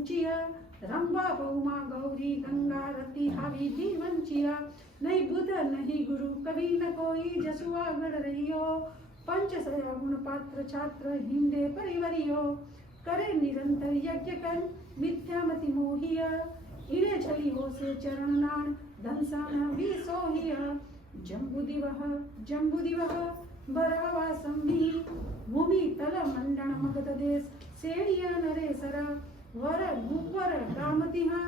वंचिया रंभा बहुमा गौरी गंगा रति हावी भी वंचिया नहीं बुध नहीं गुरु कभी न कोई जसुआ गढ़ रहियो पंच सया गुण पात्र छात्र हिंदे परिवरियो करे निरंतर यज्ञ कर मिथ्यामति मोहिया इने छली हो से चरण नान धनसाना भी सोहिया जम्बुदिवह बरावा संभी भूमि तल मंडन मगध देश सेणिया नरेसरा वर भूवर गामतिहा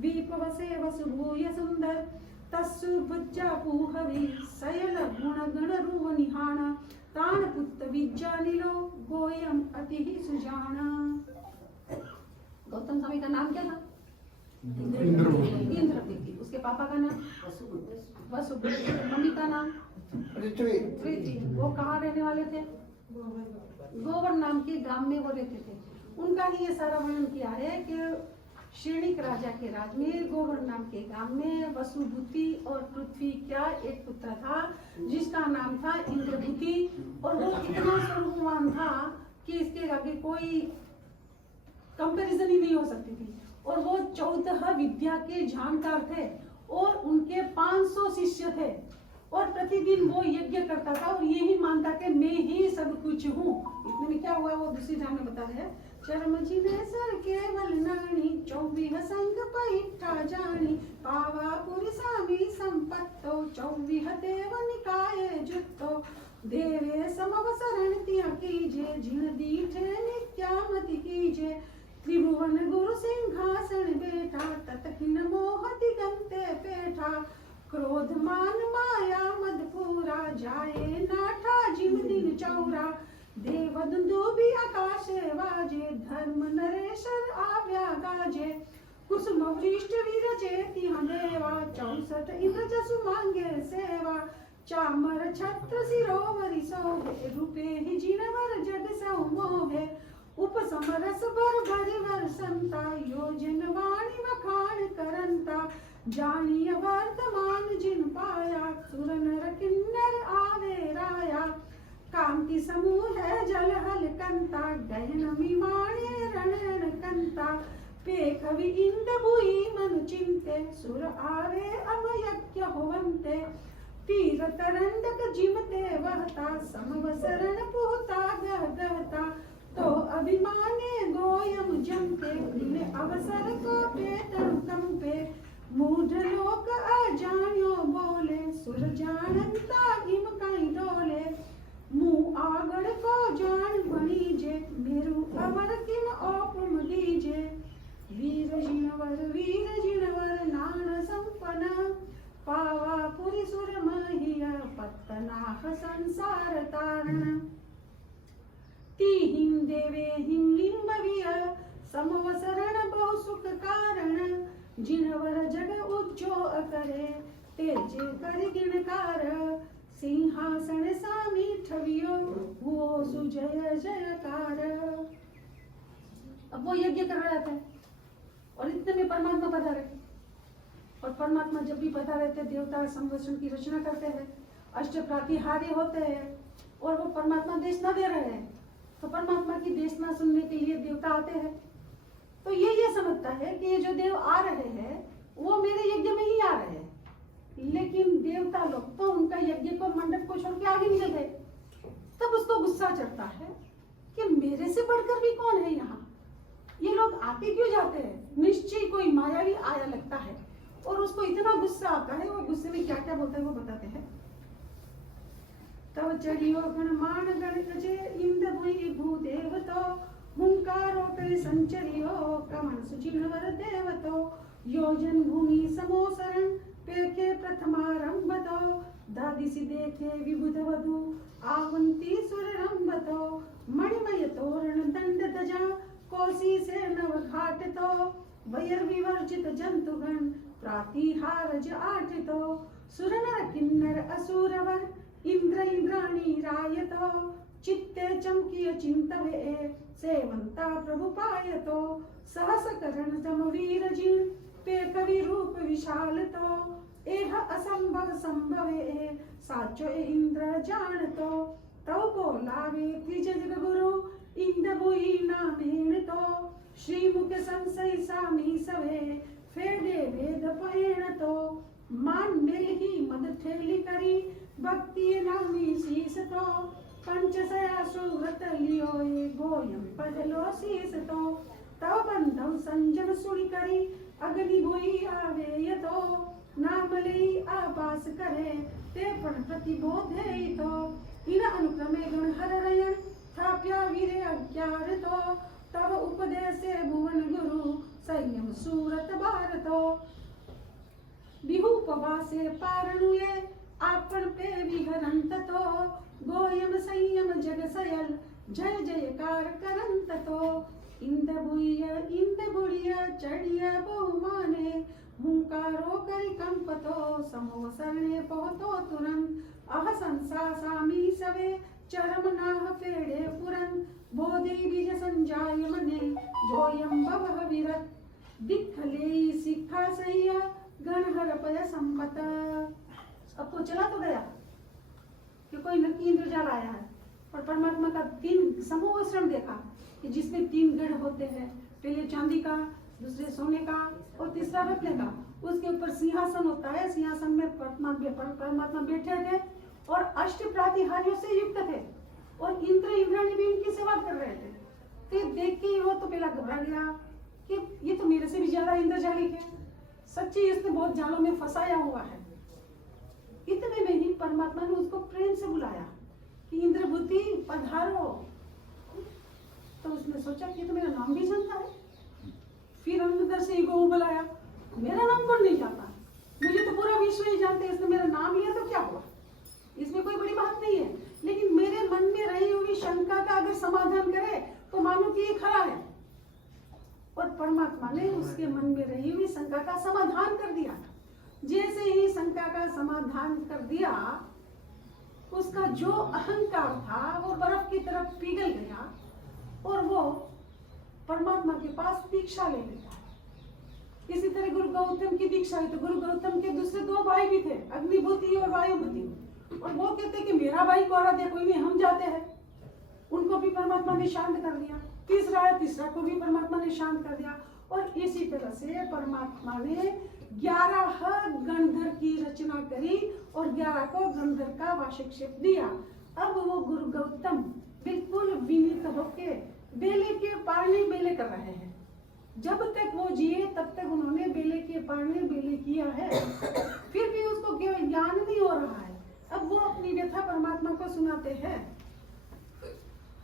वीपवसे वसुभूय सुंदर तस्सु बुज्जा पूहवी सयल गुण गण रूप निहाना तान पुत्त विज्जा नीलो गोयम अति सुजाना। गौतम स्वामी का नाम क्या था? इंद्रपृथ्वी। उसके पापा का नाम वसु। मम्मी का नाम पृथ्वी। वो कहाँ रहने वाले थे? गोवर्धन नाम के गांव में वो रहते थे। उनका ही ये सारा वर्णन किया है कि श्रेणिक राजा के राज में गोवर्धन नाम के गांव में वसुभूति और पृथ्वी क्या एक पुत्र था जिसका नाम था इंद्रभूति और वो इतना स्वरूपवान था कि इसके आगे कोई कंपैरिजन ही नहीं हो सकती थी और वो 14 विद्या के जानकार थे और उनके 500 शिष्य थे और प्रतिदिन वो यज्ञ करता था और यही मानता कि मैं ही सब कुछ हूँ। इतने में क्या हुआ वो दूसरी ध्यान में बता रहे हैं। चरम जिनेसर केवल नानी 24 संग पैठा जानी पावा पुरी स्वामी संपत्तो 24 देव निकाय जुत्तो देवे समवसरण तिया कीजे जिन दीठे नित्यामति कीजे त्रिभुवन गुरु सिंहासन बैठा ततकिन मोहति गंते पेठा क्रोध मान माया मद पूरा जाए नाठा जिम दिन चौरा देव दुंदुबी आकाशे वाजे धर्म नरेशर आव्या गाजे कुसुम वृष्ट विरचे तिहाँ देवा 64 इंद्र जसु मांगे सेवा चामर छत्र सिरोवरि सोहे रूपे ही जिनवर जग सौ मोहे उपसमरस बर संता योजन वाणी वखाण करंता जानिय वर्तमान जिन पाया सुर नर किन्नर आवे राया कांति समूह है जल हल कंता गहन मिमाणे रण कंता पे कवि इंद भुई मन चिंते सुर आवे अमयज्ञ होवंते तीर तरंडक जिमते वहता समवसरण पुहता गहता तो अभिमाने गोयम जमते दिन अवसर को पेटम कंपे मूढ़ लोक अजान्यो बोले सुर जानता इम कहीं डोले मुँह आगड़ को जान बनीजे मेरु अवर किम ओपम दीजे वीर जिनवर नान संपन्न पावा पुरी सुर महिया पत्तनाह संसार तारण तिहिं देवे हिं लिंबविय समवसरण बहु सुख कारण जिनवर जग उज्जो अकरे तेजे कर गिणकार सिंहासन सामी ठवियो वो सुजय जयकार। अब वो यज्ञ कर रहा था और इतने में परमात्मा पधारे और परमात्मा जब भी पधारे थे देवता संवत्सरण की रचना करते हैं अष्ट प्रातिहार्य होते हैं और वो परमात्मा देशना दे रहे हैं तो परमात्मा की देशना सुनने के लिए देवता आते हैं तो ये समझता है कि ये जो देव आ रहे हैं वो मेरे यज्ञ में ही आ रहे हैं लेकिन देवता लोग तो उनका यज्ञ को मंडप को छोड़ के आगे निकल गए। तब उसको गुस्सा चढ़ता है कि मेरे से बढ़कर भी कौन है यहाँ, ये लोग आते क्यों जाते हैं, निश्चय कोई मायावी आया लगता है और उसको इतना गुस्सा आता है। वो गुस्से में क्या क्या बोलता है वो बताते हैं। तब चढ़ियो गणमान गण गजे इंद भुई भूदेव तो हुंकारो पे संचरियो कमन सुचिनवर देवतो योजन भूमि समोसरण पेखे प्रथमारंभ तो दादिसी देखे विबुध वधु आवंती सुररंभ तो मणिमय तोरण दंड दजा कोसी से नव घाट तो वयर विवर्जित जंतुगण प्रातिहारज आठ तो सुरनर किन्नर असुरवर इंद्र इंद्राणी रायतो चित्ते चमकीय चिंतवे सेवंता प्रभु पायतो सहस करण तम वीर जिन पे कवि रूप विशाल तो एह असंभव संभवे साचो इंद्र जानतो तो बोलावे त्रिजग गुरु इंद बुई नामेण तो श्रीमुख संशय सामी सवे फेडे वेद पैण तो मान ही मद ठेली करी भक्ति नामी शीस तो पंच सया सुव्रत लियो ये गोयम पदलो शीस तो तव बंधव संजम सुनी करी अग्नि भुई आवे ये तो नाम लई आपास करे ते पण प्रतिबोधे तो इन अनुक्रमे गण हर रयन थाप्या वीरे अज्ञार तो तव उपदेशे भुवन गुरु संयम सूरत भारतो बिहुपवासे पारणुये आपन पे विहरंत तो गोयम संयम जग सयल जय जयकार करंत तो इंद बुड़िया चढ़िया बहुमाने हुंकारो करी कंपतो समो सरणे पहुतो तुरंत अह संसा सामी सवे चरम नाह फेड़े पुरन बोधि बीज संजाय मने जोयम बवह विरत दिख ले सिखा सैया गण हर पय संपत। अब तो चला तो गया कि कोई नक्की इंद्रजाल आया है और परमात्मा का 3 समूह श्रम देखा कि जिसमें 3 गढ़ होते हैं, पहले चांदी का, दूसरे सोने का और तीसरा रत्न का। उसके ऊपर सिंहासन होता है, सिंहासन में परमात्मा बैठे थे और अष्ट प्रातिहार्यों से युक्त थे और इंद्र इंद्राणी भी उनकी सेवा कर रहे थे। तो देख के वो तो पहला घबरा गया कि ये तो मेरे से भी ज्यादा इंद्रजालिक है, सच्ची इसने बहुत जालों में फंसाया हुआ है। इतने में ही परमात्मा ने उसको प्रेम से बुलाया कि इंद्रभूति पधारो। तो उसने सोचा कि तो मेरा नाम भी जानता है। फिर अंदर से ईगो बुलाया, मेरा नाम कौन नहीं जानता, मुझे तो पूरा विश्व ही जानते हैं, इसने मेरा नाम लिया तो क्या हुआ, इसमें कोई बड़ी बात नहीं है। लेकिन मेरे मन में रही हुई शंका का अगर समाधान करे तो मानो कि ये खरा है। और परमात्मा ने उसके मन में रही हुई शंका का समाधान कर दिया। जैसे ही शंका का समाधान कर दिया, उसका जो अहंकार था वो बर्फ की तरफ पिघल गया और वो परमात्मा के पास दीक्षा ले लिया। इसी तरह गुरु गौतम की दीक्षा हुई। तो गुरु गौतम के दूसरे 2 भाई भी थे, अग्निभूति और वायुभूति, और वो कहते कि मेरा भाई को औरत है, कोई नहीं, हम जाते हैं। उनको भी परमात्मा ने शांत कर दिया। तीसरा को भी परमात्मा ने शांत कर दिया। और इसी तरह से परमात्मा ने 11 गंधर्व की रचना करी और 11 को गंधर्व का वार्षिक दिया। अब वो गुरु गौतम बिल्कुल विनीत होके बेले के पारने बेले कर रहे हैं। जब तक वो जिए तब तक उन्होंने बेले के पारने बेले किया है, फिर भी उसको ज्ञान नहीं हो रहा है। अब वो अपनी व्यथा परमात्मा को सुनाते हैं।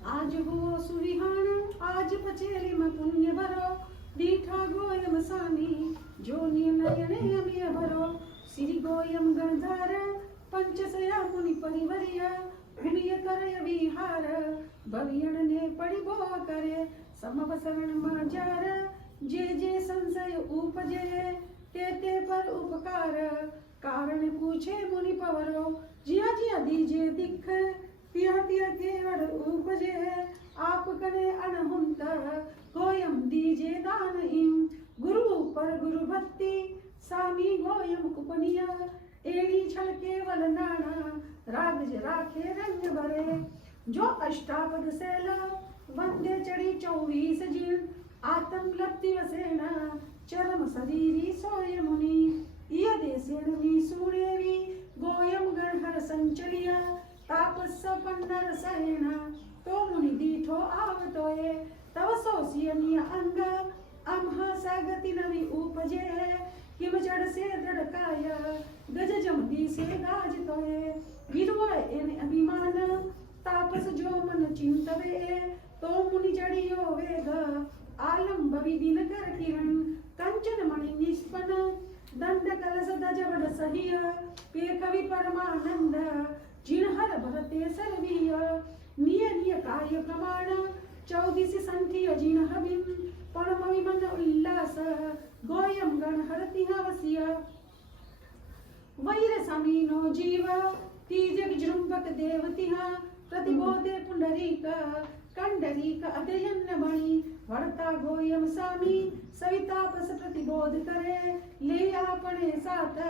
आज वो सुविहान आज पचेली में पुण्य भरो दीठा गोयम सामी जो नयने अमिय भरो श्री गोयम गणधार पंचसया मुनि परिवरिया भूमिय करय विहार भवियण ने पड़ी बो करे समवसरण माजार जे जे संशय उपजे ते पर उपकार कारण पूछे मुनि पवरो जिया जिया दीजे दिख तिया तिया केवड़ उपजे आप करे अनहुंत गोयम दीजे दान इम गुरु पर गुरु भक्ति सामी गोयम उपनिया एड़ी छल केवल नाना राग राखे रंग भरे जो अष्टापद सेला वंदे चढ़ी 24 जिन आत्म लब्धि वसेना चरम शरीरी सोय मुनि ये देसेनी सुनेवी गोयम गणहर संचलिया तापस पंडर सहेना तो मुनि दीठो आवतोए तव सोसियनिय अंग अम्हा सागति नवी उपजे किम जड़ से दृढ़ काय गज जमदी से गाज तोए गिरवा एन अभिमान तापस जो मन चिंतवे तो मुनि जड़ियो वेग आलम भवि दिन कर किरण कंचन मणि निष्पन दंड कलश दजवड सहिय पे कवि परमानंद जिनहर भरते सर्वीय निय निय कार्य प्रमाण 14 संठिय जिनहबिन परम विमन उल्लास गोयम गण हरति हवसिय वैर समीनो जीव तीज विजृंभक देवतिहा प्रतिबोधे पुंडरीक कंडरीक अध्ययन बणी वर्ता गोयम सामी सवितापस प्रतिबोध करे ले आपने साथ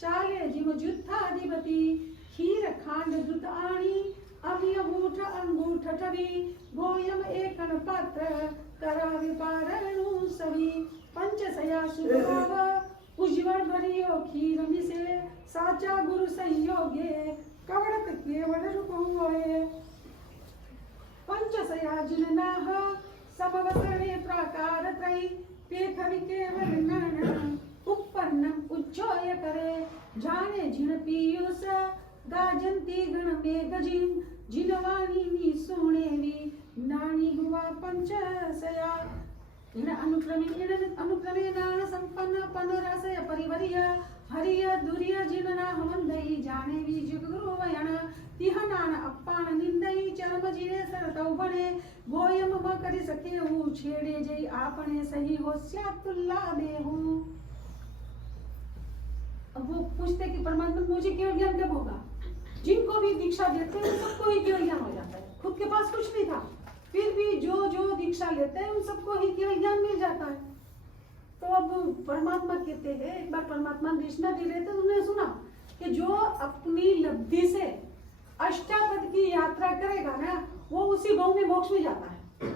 चाले जिम जुत्थाधिपति खीर खांड द्रुत आणी अमिय मूठ अंगूठ टवी गोयम एकन पात्र करावे पारणु सभी पंचसया सुभाव उज्ज्वल भरियो खीर मिसे साचा गुरु संयोगे कवड़त केवल रूप हुए पंचसया जिननाह समवसरे प्राकार त्रयी पेखवि केवल नयन उपन्नम उच्चोय करे जाने जिन पीयूष गाजंती गण में गजिन जिनवाणी नी सुनेवी नानी हुआ पंचसया इन अनुक्रमे नान संपन्न पनरसय परिवर्य हरिय दुर्य जिनना हमंदई जाने वी जुगुरु वयन तिह नान अप्पान निंदई चरम जिने सरतौ बने गोयम म करि सके हूँ छेड़े जई आपने सही हो स्यातुल्ला देहू। अब वो पूछते कि परमात्मा मुझे केवल ज्ञान कब होगा? जिनको भी दीक्षा देते हैं सबको ही केवल ज्ञान हो जाता है। खुद के पास कुछ नहीं था, फिर भी जो जो दीक्षा लेते हैं उन सबको ही केवल ज्ञान मिल जाता है। तो अब परमात्मा कहते हैं, एक बार परमात्मा दीक्षा दे रहे थे, उन्होंने सुना कि जो अपनी लब्धि से अष्टापद की यात्रा करेगा ना, वो उसी भाव में मोक्ष में जाता है।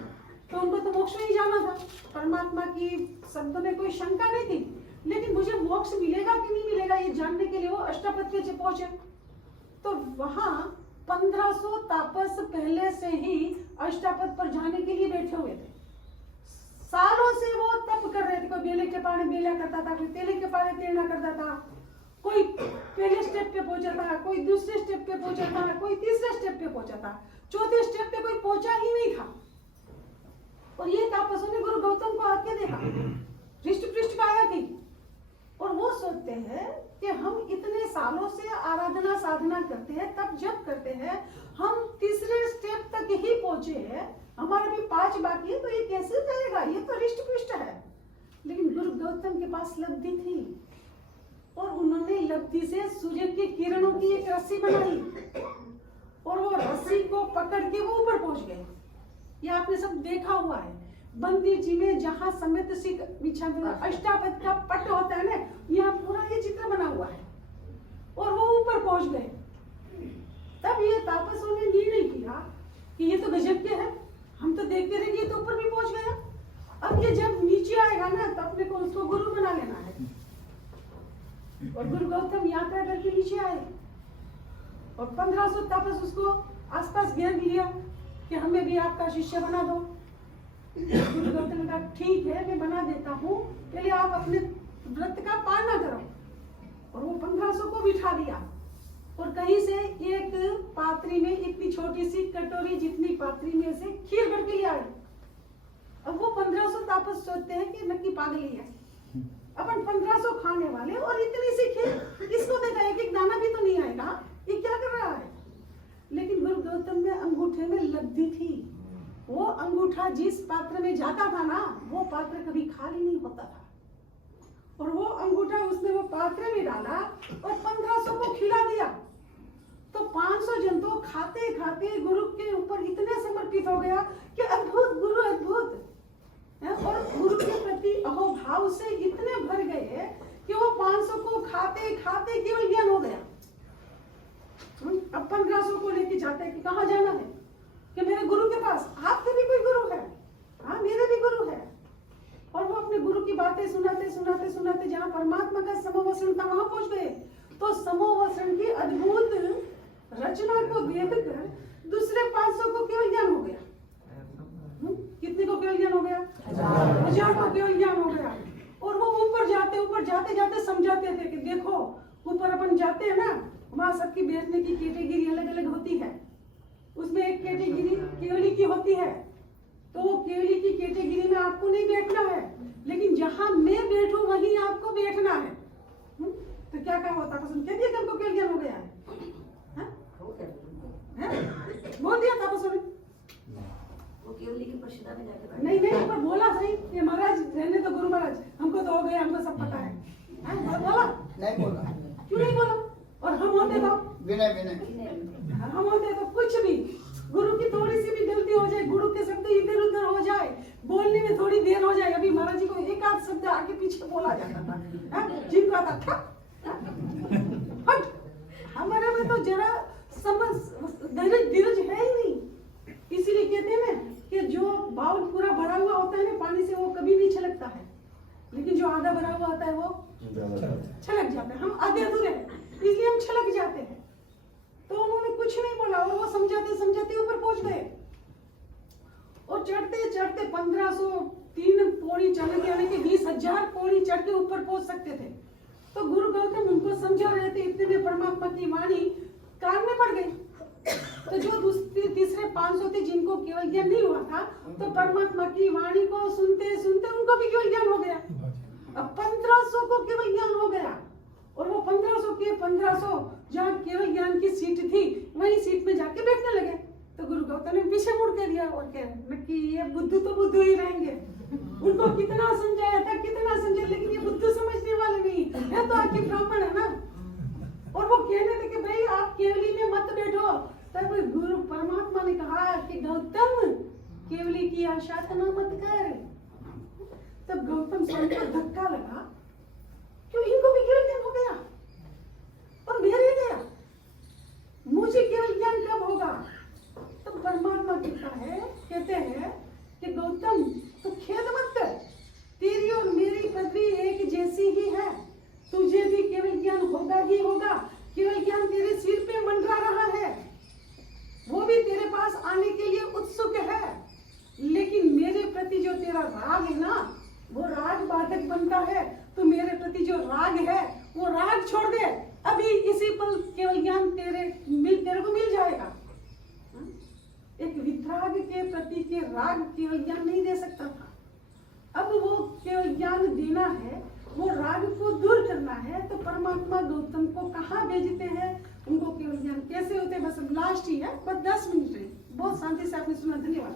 तो उनको तो मोक्ष में ही जाना था। परमात्मा की शब्द में कोई शंका नहीं थी, लेकिन मुझे मोक्ष मिलेगा कि नहीं मिलेगा ये जानने के लिए वो अष्टापद के पहुंचे। तो वहां 1500 तापस पहले से ही अष्टापद पर जाने के लिए बैठे हुए थे। सालों से वो तप कर रहे थे। कोई बेले के पानी बेला करता था, कोई तेले के पानी तेरना करता था, कोई पहले स्टेप पे पहुंचा था, कोई दूसरे स्टेप पे पहुंचा था, कोई तीसरे स्टेप पे पहुंचा था, चौथे स्टेप पे कोई पहुंचा ही नहीं था। और ये तापसों ने गुरु गौतम को आके देखा, हृष्ट पृष्ठ काया थी, और वो सोचते हैं कि हम इतने सालों से आराधना साधना करते हैं, तब जब करते हैं, हम तीसरे स्टेप तक ही पहुंचे हैं, हमारा भी 5 बाकी है, तो ये कैसे करेगा? ये तो हृष्ट पृष्ठ है। लेकिन गुरु गौतम के पास लब्धि थी, और उन्होंने लब्धि से सूर्य की किरणों की एक रस्सी बनाई, और वो रस्सी को पकड़ के वो ऊपर पहुंच गए। ये आपने सब देखा हुआ है। मंदिर जी में जहाँ समेत सिख बिछा अष्टापद का पट होता है ना, यहाँ पूरा ये चित्र बना हुआ है, और वो ऊपर पहुंच गए। तब ये तापसों ने निर्णय किया कि ये तो गजब के है, हम तो देखते रहे, ये तो ऊपर भी पहुंच गया। अब ये जब नीचे आएगा ना, तो अपने को उसको गुरु बना लेना है। और गुरु गौतम यात्रा करके नीचे आए, और 1500 तापस उसको आसपास घेर लिया कि हमें भी आपका शिष्य बना दो। गुरु गौतम ने कहा ठीक है, मैं बना देता हूँ, पहले आप अपने व्रत का पालना करो। और वो 1500 को बिठा दिया, और कहीं से एक पात्री में इतनी छोटी सी कटोरी जितनी पात्री में से खीर भर के ले आए। अब वो 1500 तापस सोचते हैं कि नक्की पागली है, अपन 1500 खाने वाले और इतनी सी खीर, इसको देखा एक दाना भी तो नहीं आएगा, ये क्या कर रहा है? लेकिन गुरु गौतम में अंगूठे में लब्धि थी। वो अंगूठा जिस पात्र में जाता था ना, वो पात्र कभी खाली नहीं होता था। और वो अंगूठा उसने वो पात्र में डाला और 1500 को खिला दिया। तो 500 जन तो खाते खाते गुरु के ऊपर इतने समर्पित हो गया कि अद्भुत गुरु अद्भुत, और गुरु के प्रति अहोभाव से इतने भर गए कि वो 500 को खाते खाते केवल ज्ञान हो गया। अब 1500 को लेके जाते हैं कि कहाँ जाना है, कि मेरे गुरु के पास। आपके भी कोई गुरु है? हाँ, मेरे भी गुरु है। और वो अपने गुरु की बातें सुनाते सुनाते सुनाते जहाँ परमात्मा का समोवसरण था वहां पहुंच गए। तो समोवसरण की अद्भुत रचना को देखकर दूसरे 500 को केवल ज्ञान हो गया। कितने को केवल ज्ञान हो गया? 1000 को केवल ज्ञान हो गया। और वो ऊपर जाते जाते समझाते थे कि देखो, ऊपर अपन जाते हैं ना, वहां सबकी बैठने की कैटेगरी अलग अलग होती है। उसमें एक कैटेगरी केवली की होती है, तो वो केवली की कैटेगरी में आपको नहीं बैठना है, लेकिन जहां मैं बैठूं वहीं आपको बैठना है। तो क्या कहा होता पसंद कह दिया कि हमको केवल ज्ञान हो गया है? बोल दिया था पसंद वो केवली की परिषदा में जाके नहीं पर बोला सही कि महाराज रहने तो गुरु महाराज, हमको तो हो गया, हमको सब पता है। बोला नहीं? बोला क्यों नहीं बोला? और हम होते तो विनय हम होते तो कुछ भी, गुरु की थोड़ी सी भी गलती हो जाए, गुरु के शब्द इधर उधर हो जाए, बोलने में थोड़ी देर हो जाए, अभी महाराज जी को एक आध शब्द आगे पीछे बोला जाता था, जिनका था हट। हमारे में तो जरा समझ धीरज है ही नहीं। इसीलिए कहते हैं ना कि जो बाउल पूरा भरा हुआ होता है ना पानी से, वो कभी नहीं छलकता है। भरा हुआ होता है वो छलक जाता है। हम आधे अधूरे हैं, इसलिए हम छलक जाते हैं। तो उन्होंने कुछ नहीं बोला और वो समझाते समझाते ऊपर पहुंच गए और चढ़ते चढ़ते 1503 पौड़ी चढ़ के, यानी कि 20,000 पौड़ी चढ़ के ऊपर पहुंच सकते थे। तो गुरु गौतम उनको समझा रहे थे, इतने में परमात्मा की वाणी कान में पड़ गई। तो जो तीसरे 500 थे जिनको केवल ज्ञान नहीं हुआ था, तो परमात्मा की वाणी को सुनते सुनते उनको भी केवल ज्ञान हो गया। अब 1500 को केवल ज्ञान हो गया और वो 1500 के 1500 जहाँ केवल ज्ञान की सीट थी वही सीट में जाके बैठने लगे। तो गुरु गौतम ने पीछे मुड़ के लिया और कह कि ये बुद्धू तो बुद्धू ही रहेंगे। उनको कितना समझाया था, कितना समझाया, लेकिन ये बुद्धू समझने वाले नहीं है, तो आखिर ब्राह्मण है ना। और वो कहने लगे भाई आप केवली में मत बैठो। तब गुरु परमात्मा ने कहा कि गौतम केवली की आशा तना मत कर। तब गौतम स्वामी को धक्का लगा, क्यों इनको भी केवल ज्ञान हो गया और मेरे गया, मुझे केवल ज्ञान कब होगा। तो परमात्मा कहते हैं कि गौतम तू खेद मत कर, तेरी और मेरी पृथ्वी एक जैसी ही है, तुझे भी केवल ज्ञान होगा ही होगा। केवल ज्ञान तेरे सिर पे मंडरा रहा है, वो भी तेरे पास आने के लिए उत्सुक है, लेकिन मेरे प्रति जो तेरा राग है ना, वो राग बाधक बनता है। तो मेरे प्रति जो राग है वो राग छोड़ दे, अभी इसी पल केवल ज्ञान तेरे को मिल जाएगा। एक वितराग के प्रति के राग केवल ज्ञान नहीं दे सकता था, अब वो केवल ज्ञान देना है, वो राग को दूर करना है। तो परमात्मा गौतम को कहाँ भेजते हैं, उनको केवल ज्ञान कैसे होते हैं। बस लास्ट ही है, बस 10 मिनट है, बहुत शांति से आपने सुना, धन्यवाद।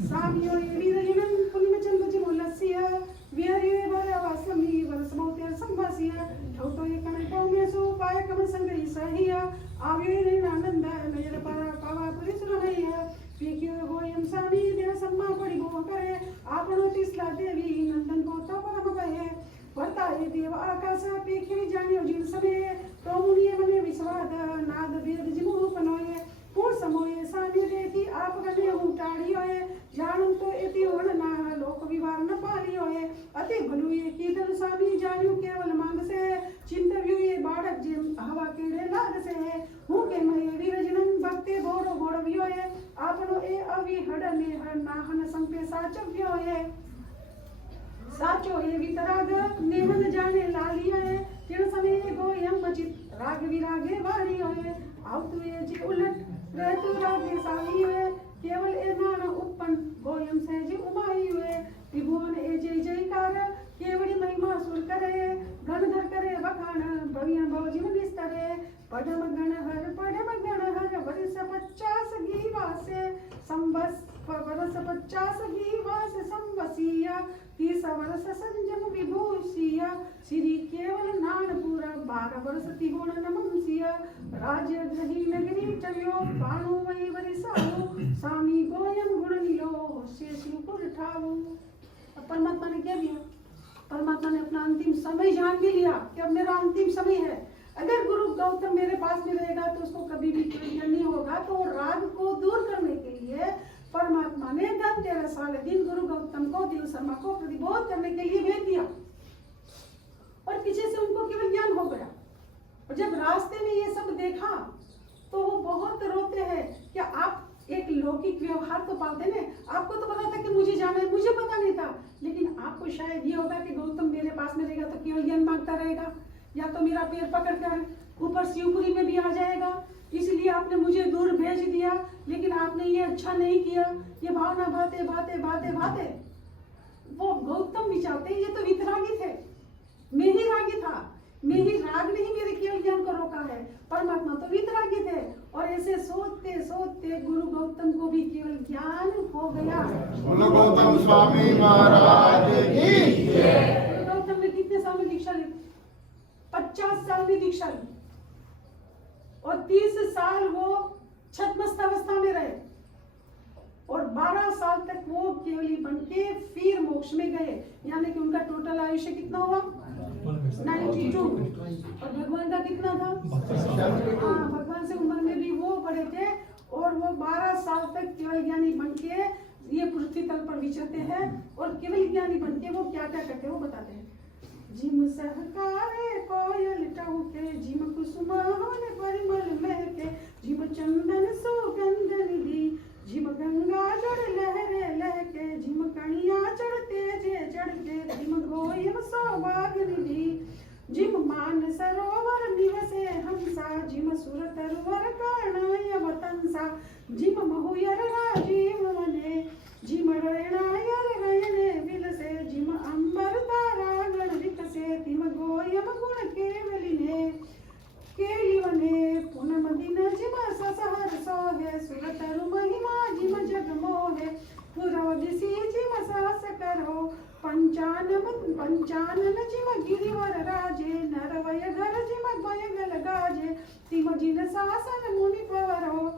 सामियो एवी रजनन पुण्य चंद्र जी मोलसिया विहरे वरवासमी वरसमौते संवासिया ठौतो ये कनको में सो पाय कम संगई सहिया आवे आनंद नजर पर पावा पुलिस रहिया पीक्यो गोयम सामी देव सम्मा पड़ी बो करे आपनो तिसला देवी नंदन को तो परम कहे वर्ता ये देव आकाश पीखी जानियो जिन समय तो मुनिये मने विश्वाद नाद वेद जिमु पनोये पूर्ण समोये सामी देखी आप गने उटाड़ी होए जानू तो एति ओण ना लोक विवार न पाली होए अति भलु ये कीधर सामी जानियो केवल मांग से चिंतव्यु ये बाड़क जिम हवा केड़े लाग से है हूं के मये विरजनन भक्ते बोड़ो बोड़व्यो है आपनो ए अवि हडने हर नाहन संपे साचव्यो है साचो ये वितराग नेमन जाने लालिया है तिण समय गो यम बचित राग विरागे वाणी है आवतु ये जी उलट रहतु रागे साही है केवल ए नान उत्पन्न गोयम सहज उमाई हुए त्रिभुवन ए जय जयकार केवड़ी महिमा सुर करे गणधर करे बखान भविया भवजिम निस्तरे पढ़म गण हर वर्ष 50 गीवासे संवस वर्ष 50 गीवासे संवसिया 30 वर्ष संजम विभूषिया श्री केवल नानपुरा 12 वर्ष तिगुण नमंसिया राज्य ग्रही नगरी चलो पाणु वही वरिसाओ स्वामी गोयम गुण नीलो शेषुपुर ठाओ। परमात्मा ने क्या दिया, परमात्मा ने अपना अंतिम समय जान भी लिया कि अब मेरा अंतिम समय है। अगर गुरु गौतम मेरे पास में रहेगा तो उसको कभी भी कोई नहीं होगा। तो राग को दूर करने के लिए परमात्मा ने 13 साल दिन गुरु गौतम को देव शर्मा को प्रतिबोध करने के लिए भेज दिया और पीछे से उनको केवल ज्ञान हो गया। और जब रास्ते में ये सब देखा तो वो बहुत रोते हैं कि आप एक लौकिक व्यवहार तो पाते हैं, आपको तो पता था कि मुझे जाना है, मुझे पता नहीं था, लेकिन आपको शायद ये होगा कि गौतम मेरे पास में रहेगा तो केवल ज्ञान मांगता रहेगा, या तो मेरा पैर पकड़ कर ऊपर शिवपुरी में भी आ जाएगा, इसलिए आपने मुझे दूर भेज दिया। लेकिन आपने ये अच्छा नहीं किया। ये भावना बातें बातें बातें बातें वो गौतम विचारते ये तो वितरागी थे, मैं ही रागी था, मैं ही राग नहीं मेरे केवल ज्ञान को रोका है। परमात्मा तो वितरागी थे और ऐसे सोचते सोचते गुरु गौतम को भी केवल ज्ञान हो गया। बोलो गौतम स्वामी महाराज की जय। गुरु गौतम ने कितने साल में दीक्षा ली? 50 साल में दीक्षा ली और 30 साल वो छद्मस्त अवस्था में रहे और 12 साल तक वो केवली बनके फिर मोक्ष में गए। यानी कि उनका टोटल आयुष्य कितना हुआ? 92। और भगवान का कितना था? हाँ, भगवान से उम्र में भी वो बड़े थे और वो 12 साल तक केवल ज्ञानी बनके ये पृथ्वी तल पर विचरते हैं और केवल विज्ञानी बन के वो क्या क्या करते हैं वो बताते हैं। जिम सहकारे कोयल टहके, जिम कुसुमान परिमल महके, जिम चंदन सुगंध निधि, जिम गंगा जड़ लहरे लहके, जिम कणिया चढ़ते जे चढ़ते, जिम गोयम सौभाग्य निधि, जिम मान सरोवर निवसे हंसा, जिम सुर तरवर कर्णाय वतंसा, जिम महुयर राजीव वने, जिम रयणायर रयने विलसे, जिम अंबर तारा गण विकसे, तिम गोयम गुण केवलिने केलिवने, पूनम दिन जिम ससहर सोहे, सुर तरु महिमा जिम जग मोहे, पुरवदिसी जिम सास करो, पंचानन जिम गिरिवर राजे, नरवय घर जिम गयगल गाजे, तिम जिन सासन मुनि पवरो,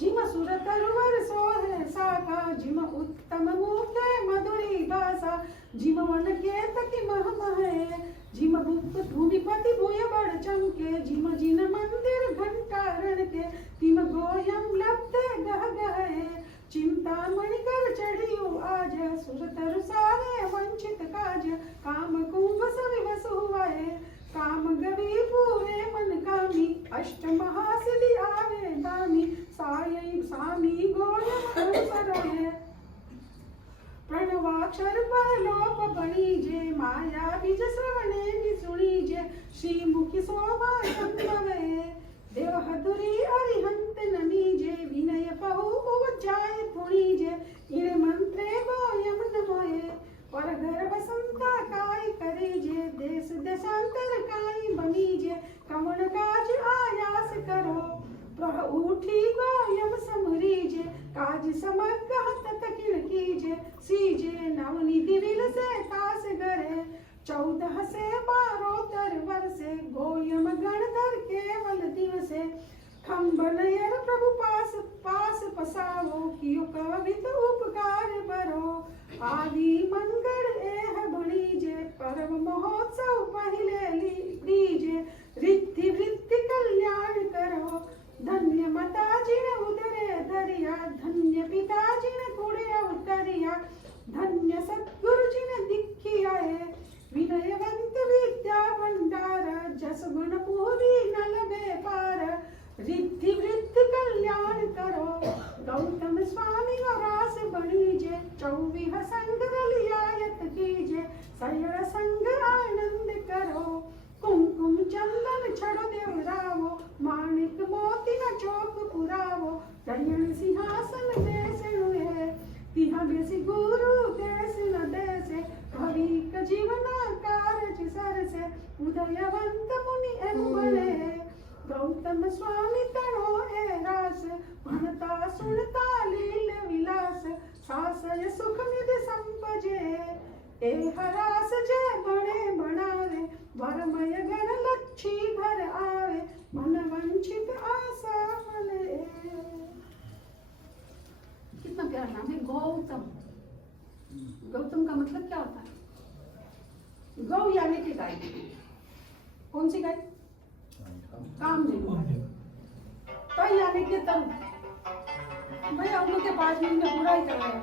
जिम सुर तरुवर सोहे साका, जिम उत्तम मुखे मधुरी भाषा, जिम वन केतकी मह महे, जिम भूमिपति भूय बड़ चमके, जिम जिन मंदिर घंटा रणके, तिम गोयम लब्धे गह गहे, चिंतामणि कर चढ़ियो आज, सुर तरु सारे वंचित काज, काम कुंभ सवि वसु हुआए, काम गवी पूरे मन कामी, अष्ट महासिद्धि आवे दामी, साई सामी गोयम अनुसरये, प्रणवाक्षर परलोप बणीजे, माया बीज श्रवणे निसुणीजे, श्रीमुखी शोभा संभवे, देवहदुरी अरिहंत ननीजे, विनय पहु उपजाय थुणीजे, इरे मंत्रे गोयम नमोये, पर घर बसंता काय करीजे, देश देशांतर काय बनीजे, कवन काज आयास करो, प्रह उठी गोयम समरीजे, काज समग्र ततकिन कीजे, सीजे नवनीति विल से तास गरे, 14 से 12 वर्षे, गोयम गणधर केवल दिवसे, खंबनयर प्रभु पास पास पसावो, कियो कवित उपकार बरो, आदि मंगल एह बणीजे, पर्व महोत्सव पहिले लीजे, रिद्धि वृद्धि कल्याण करो, धन्य माता जिन उदरे दरिया, धन्य पिता जिन कुड़े उतरिया, धन्य सद्गुरु जिन दीखियाए, विनयवंत विद्या भंडार, जस गुण पूरी न लगे पार, रिद्धि वृद्धि कल्याण करो, गौतम स्वामी रास बणीजे, 24 संग रलियायत कीजे, सयड़ संग आनंद करो, कुमकुम चंदन छड़ देवरावो, माणिक मोती न चौक पुरावो, दयन सिंहासन देश नुए, तिहा बेसी गुरु देश न देसे, भविक जीवना कारज सरसे, उदयवंत मुनि एनु बने, गौतम स्वामी तनो ए रास, भणता सुनता लील विलास, सासय सुख निधि संपजे, ए हरास जय बणे बनावे, वरमय गण लक्ष्मी घर आवे, मन वंचित आशा फले। कितना प्यारा नाम है गौतम। गौतम का मतलब क्या होता है? गौ यानी कि गाय। कौन सी गाय? कामधेनु। तय यानी कि तरु। भाई हम लोग के 5 मिनट में पूरा ही कर रहे हैं।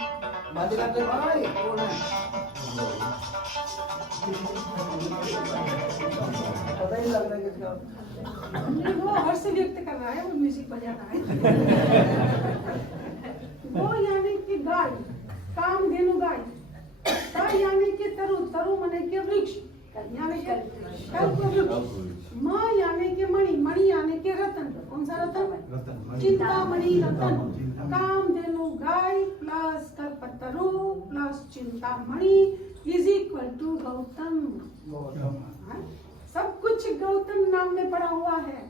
पता ही लग रहा है किसका। वो हर्ष व्यक्त कर रहा है, वो म्यूजिक बजा रहा है। गौ यानी कि गाय, कामधेनु गाय। तय यानी कि तरु, तरु माने कि वृक्ष, यानी कि कल्पवृक्ष। माँ यानी कि मणि, मणि यानी कि रतन। कौन सा रतन? चिंतामणि रतन। कामधेनु गाय plus Kalpataru plus Chintamani is equal to Gautam. सब कुछ गौतम नाम में पड़ा हुआ है।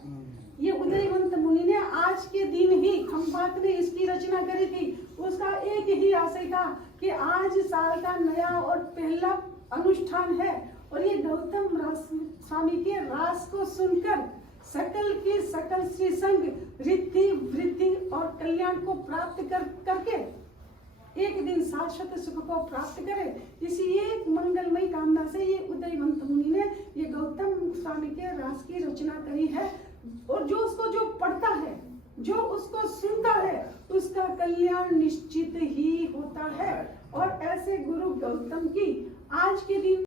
ये उदयवंत मुनि ने आज के दिन ही खंपात में इसकी रचना करी थी। उसका एक ही आशय था कि आज साल का नया और पहला अनुष्ठान है और ये गौतम स्वामी के रास को सुनकर सकल की सकल श्री संग रिद्धि वृद्धि और कल्याण को प्राप्त करके एक दिन शाश्वत सुख को प्राप्त करे, इसी एक मंगलमयी कामना से ये उदयवंत मुनि ने ये गौतम स्वामी के रास की रचना करी है। और जो उसको जो पढ़ता है, जो उसको सुनता है, उसका कल्याण निश्चित ही होता है और ऐसे गुरु गौतम की